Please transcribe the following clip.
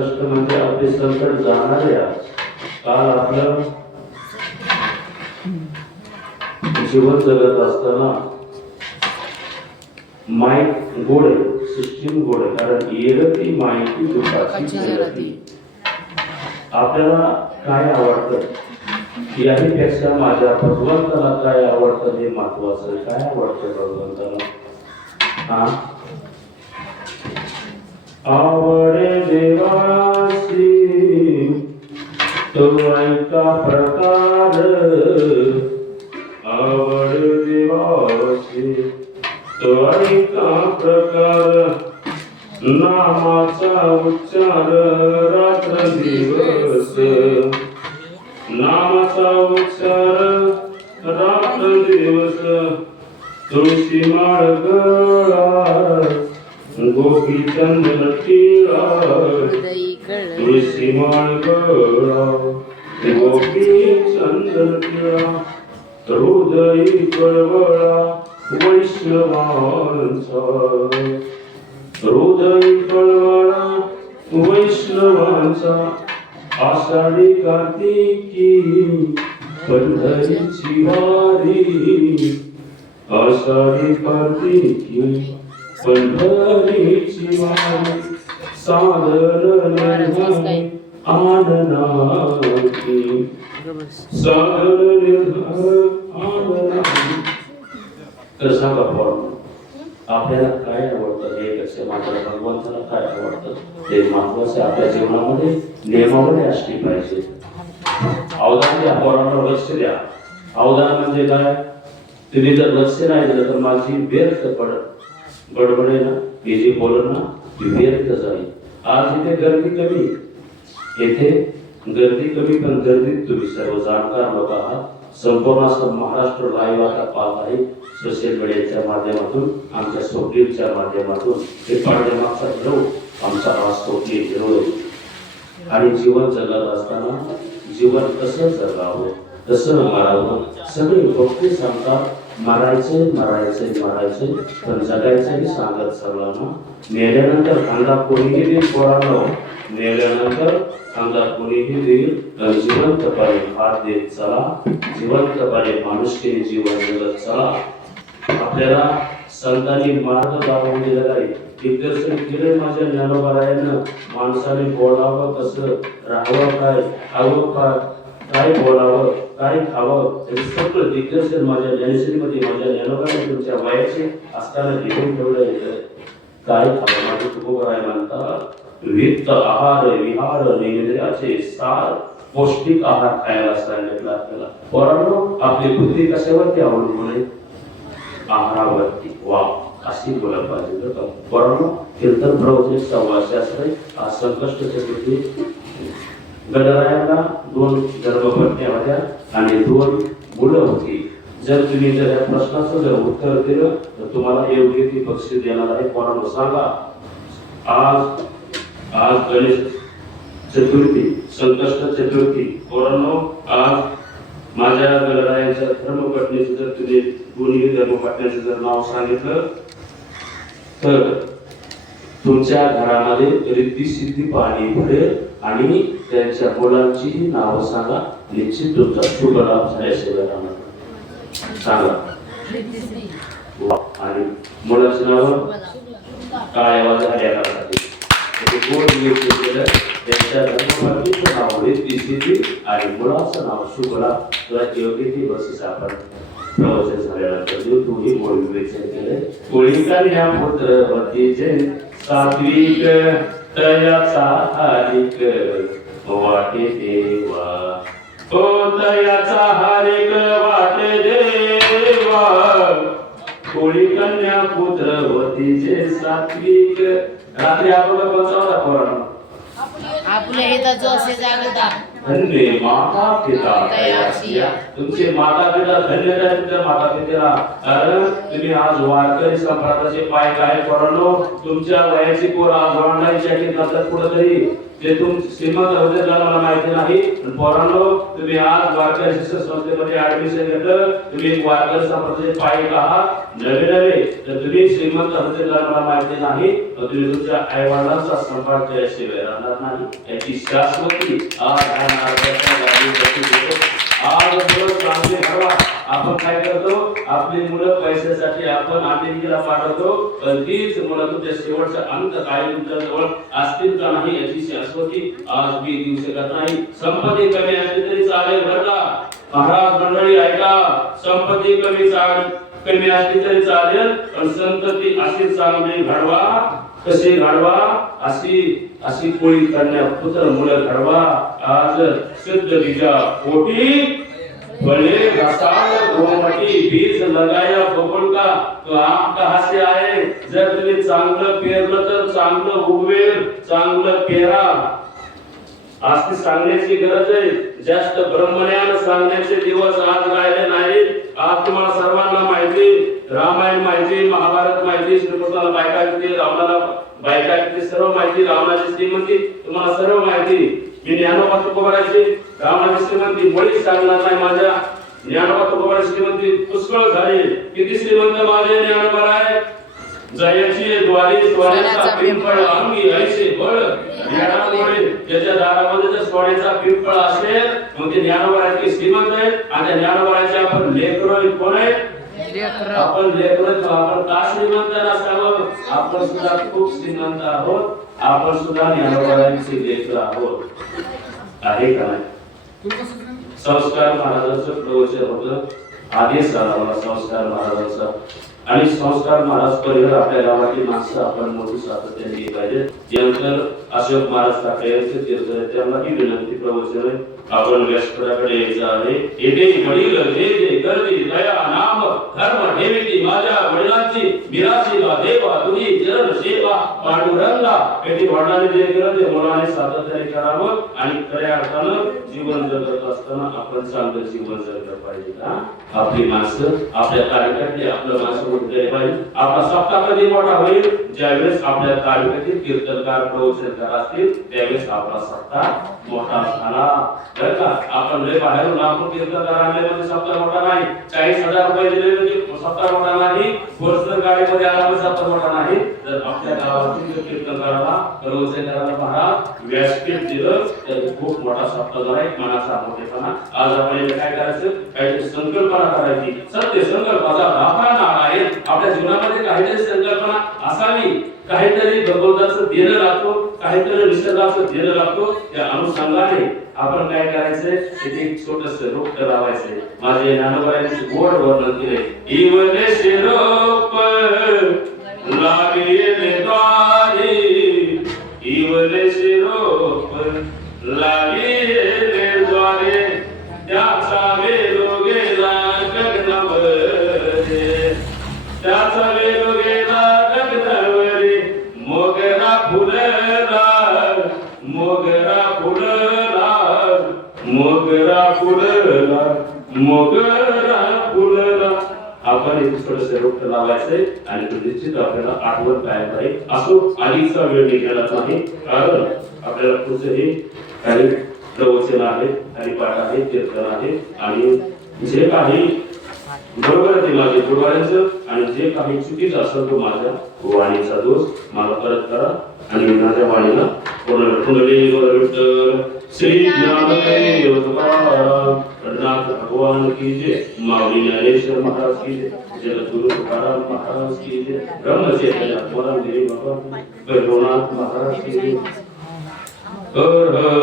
कष्ट म्हणजे आपले संकट जाणारे आज. काल आपलं जीवन जगत असताना माईक गोड आहे, सिस्टीम गोड आहे, कारण येरती माहिती दुखाची जलती. आपल्याला काय आवडतं याहीपेक्षा माझ्या भगवंताला काय आवडतं हे महत्वाचं. काय आवडतं भगवंताला? हा, आवडे देवासी तो ऐका प्रकार, आवड देवासी तो ऐका प्रकार, नामाचा उच्चार रात्र दिवस, नामाचा उच्चार रात्र दिवस, तुळशी माळ गळा गोपी चंदन टिळा, तुळशी माळ गळा गोपी चंदन टिळा, हृदयी कळवळा वैष्णवांचा, हृदयी कळवळा वैष्णवांचा, आषाढी कार्तिकी पंढरीची वारी, आषाढी कार्तिकी पंढरीची वारी, साधन निर्धारी आननाची, साधन निर्धार आननाची. तर सांगा पण आपल्याला काय आवडतं हे कसे, मात्र भगवंताला काय आवडतं ते महत्वाचे. आपल्या जीवनामध्ये नियमावली असली पाहिजे. अवधान द्या, पोरांना लक्ष द्या. अवधान म्हणजे काय? तुम्ही जर लक्ष नाही दिलं तर माझी व्यर्थ बडबड आहे ना, हे जे बोलणं ना ती व्यर्थ जाईल. आज इथे गर्दी कमी, येथे गर्दी कमी, पण गर्दीत तुम्ही सर्व जाणकार लोक आहात. संपूर्ण महाराष्ट्र लाईव्ह आता पाहत आहे सोशल मीडियाच्या माध्यमातून, आमच्या स्वप्नीलच्या माध्यमातून. हे पाठीमागचा हिरो आमचा हा स्वप्नील हिरो आहे. आणि जीवन जगत असताना जीवन कसं जगावं, कसं मारावं, सगळे भक्ती सांगतात. मारायचंय मरायचंय मरायचंय, पण जगायचंही सांगत सर्वांना. मेल्यानंतर अंगा कोणीही देईल पोरांनो, मेल्यानंतर अंगा कोणीही देईल. जिवंतपणे हात देत चला, जिवंतपणे माणुसकीने जीवन जगत चला. आपल्याला संतांनी मार्ग दाखवून दिलेला आहे, दिग्दर्शन केले माझ्या ज्ञानोबारायानं. माणसाने बोलावं कसं, राहावं काय, खावं काय बोलावं, काय खावं, हे सगळं दिग्दर्शन माझ्या ज्ञानेश्वरीमध्ये माझ्या ज्ञानोबाने तुमच्या वयाचे असताना लिहून ठेवलं आहे. काय खावं माझे तुकोबराय म्हणतात, वित्त आहार विहार निंद्रियाचे सार, पौष्टिक आहार खायला सांगितलं आपल्याला. पोरांनो आपली बुद्धी कशावरती अवलंबून आहे? आहारावरती. वा, अशी बोला पाहिजे बरं का पोरांनो. कीर्तन प्रवचन सव्वाशास्त्र आज संकष्ट चतुर्थी. गणरायांना 2 धर्मपत्नी होत्या आणि 2 मुलं होती. जर तुम्ही जर या प्रश्नाचं जर उत्तर दिलं तर तुम्हाला योग्य ती बक्षीस देणार आहे. पोरांनो सांगा, आज गणेश चतुर्थी, संकष्ट चतुर्थी. पोरांनो आज माझ्या गणरायांच्या धर्मपत्नीचं जर तुम्ही दोन्ही धर्मपत्नीचं जर नाव सांगितलं तर तुमच्या घरामध्ये रिद्धी सिद्धी पाणी भरेल आणि त्यांच्या मुलांची नावं सांगा. निश्चित तुमचा शुभ लाभ झाल्याशिवाय राहणार. सांगा. आणि मुलाची नावं काय आवाज आल्यासाठी गोड नियुक्त केलं. त्यांच्या धर्मपत्नीचं नाव रिद्धी सिद्धी आणि मुलाचं नाव शुभ लाभ. तुला योग्य ती बक्षीस आपण प्रवचन झाल्यानंतर देऊ. तूही गोड विवेचन केले. कोळी कन्या पुत्र भतीजे सात्विक तयाचा हारिक वाटे देवा, ओ तयाचा हारिक वाटे देवा, कोळी कन्या पुत्र भतीजे सात्विक. रात्री आपण बचावला पोरांना आपले हे जो असे जागता धन्य माता पिता तयासिया. तुमचे माता पिता धन्य आहे. तुमच्या माता पित्याला तुम्ही आज वारकरी संप्रदायाचे पाय काय पोरांनो. तुमच्या वयाची पोरं आज वांडायच्या की नंतर कुठेतरी जे श्रीमंत होते मला माहिती नाही. पण पोरांनो, तुम्ही आज वारकरी शिष्य संस्थेमध्ये ऍडमिशन घेतलं, तुम्ही एक वारकरी संप्रदायाचे पायी आहात नवे तर तुम्ही श्रीमंत होते मला माहिती नाही, तर तुम्ही तुमच्या आई वडिलांचा संपर्क केल्याशिवाय राहणार नाही. याची शाश्वती आज चांगले घडवा. आपण काय करतो, आपली मुलं पैशासाठी आपण अमेरिकेला पाठवतो, पण तीच मुलं तुमच्या शेवटचा अंत काय तुमच्या जवळ असतील का नाही याची शाश्वती आज मी देऊ शकत नाही. संपत्ती कमी असली तरी चालेल बरं का महाराज मंडळी, ऐका. संपत्ती कमी असली तरी चालेल, पण संतती अशी चांगली घडवा. कशी घडवा? अशी कोळी कन्या पुत्र मुलं घडवा. आज सिद्ध बीजा पोटी भले रसाल गोमटी बीज लगाया बबुल का, तो आप कहां से आए? जर तुम्ही चांगलं पेरलं तर चांगलं उगवेल, चांगलं पेरा. आज ती सांगण्याची गरज आहे. जास्त ब्रह्मज्ञान सांगण्याचे दिवस आज राहिले नाही. आज तुम्हाला सर्वांना माहिती, रामायण माहिती, महाभारत माहिती, श्रीकृष्णाला बायका किती, रावणाला बायका किती, सर्व माहिती. रावणाची श्रीमंती तुम्हाला सर्व माहिती. मी ज्ञानोबा तुकोबाराची रावणाची श्रीमंती मुळीच सांगणार नाही. माझ्या ज्ञानोबा तुकोबाराची श्रीमंती पुष्कळ झाली. किती श्रीमंत माझे ज्ञानोबा आहे. जयाची द्वारी सोन्याचा पिंपळ अंगी ऐसे बळ. ज्ञानामुळे त्याच्या दारामध्ये जर सोन्याचा पिंपळ असेल, मग ते ज्ञानोबाराचे श्रीमंत आहे. आणि त्या ज्ञानोबाराचे आपण लेकरं कोण आहे? आपण लेकरं. आपण का श्रीमंत नसावं? आपण सुद्धा खूप श्रीमंत आहोत. आपण सुद्धा ज्ञानोबाराचे लेकरं आहोत. आहे का नाही? संस्कार महाराजांचं प्रवचन होतं. आदेश आला मला संस्कार महाराजांचा. आणि संस्कार महाराज परिवार आपल्या गावातील माणसं आपण मोठी सातत्याने केली पाहिजे. यानंतर अशोक महाराज ठाकरे यांचे तीर्थ त्यांनाही विनंती प्रवचन आहे. आपण व्यासपीठाकडे यायचं आहे. येथे वडील जे जे गर्दी दया नाम धर्म ठेविती माझ्या वडिलांची विराची देवा तुझी चरण सेवा पांडुरंगा. येथे वडिलांनी जे केलं ते मुलाने सातत्याने करावं. आणि खऱ्या अर्थानं जीवन जगत असताना आपण चांगलं जीवन जगलं पाहिजे. आपली माणसं, आपल्या तालुक्यातली आपलं माणसं उठले पाहिजे. आपला सप्ताह कधी मोठा होईल? ज्यावेळेस आपल्या तालुक्यातील कीर्तनकार प्रवचनकार असतील त्यावेळेस आपला सप्ताह मोठा झाला. बरं का? आपण लय बाहेरून आपण कीर्तनकार आणल्यामध्ये सप्ताह मोठा नाही. 40,000 रुपये दिले म्हणजे सप्ताह मोठा नाही. पर्सनल गाडीमध्ये आला सप्ताह मोठा नाही. जर आपल्या गावातील कीर्तनकाराला प्रवचनकाराला महाराज व्यासपीठ दिलं तर खूप मोठा सप्ताह झाला. एक मनाचा मोठेपणा. आज आपण काय करायचं? काहीतरी संकल्पना करायची. सत्य संकल्पाचा दाखला नारायण. आपल्या जीवनामध्ये काहीतरी संकल्पना असावी. काहीतरी भगवंताचं देणं लागतो, काहीतरी निसर्गाचं देणं लागतो. त्या अनुषंगाने आपण काय करायचंय? एक छोटस रोप लावायचंय. माझे ज्ञानोबारांचे गोड वर्णन केले. इवले शिरोप लाविले द्वारी, इवले शिरोप लाविले द्वारे, त्याचा वेलो गेला गगनावरे, त्याचा वेलो गेला गगनावरे. मोगरा फुलला, मोगरा फुलला, मोगरा फुलला, मोगरा फुलला. आपण इथे थोडस रोप लावायचंय आणि निश्चित आपल्याला आठवण काय आहे. असो आधीचा वेळ निघाला नाही, कारण आपल्याला पुढचंही काही प्रवचन आहे, हरिपाठ आहे, कीर्तन आहे. आणि जे काही बरोबर आहे माझे गुरुवारांचं आणि जे काही चुकीचं असेल तो माझ्या वाणीचा दोष मला परत करा. आणि माझ्या वाणीला पूर्ण कुंडली विठ्ठल श्री ज्ञानदेव तुकाराम नाथ भगवान की जय. माऊली ज्ञानेश्वर महाराज की जय. जगद्गुरु तुकाराम महाराज की जय. ब्रह्मचर्य भगवान देव भगवान भैरवनाथ महाराज की जय. हर हर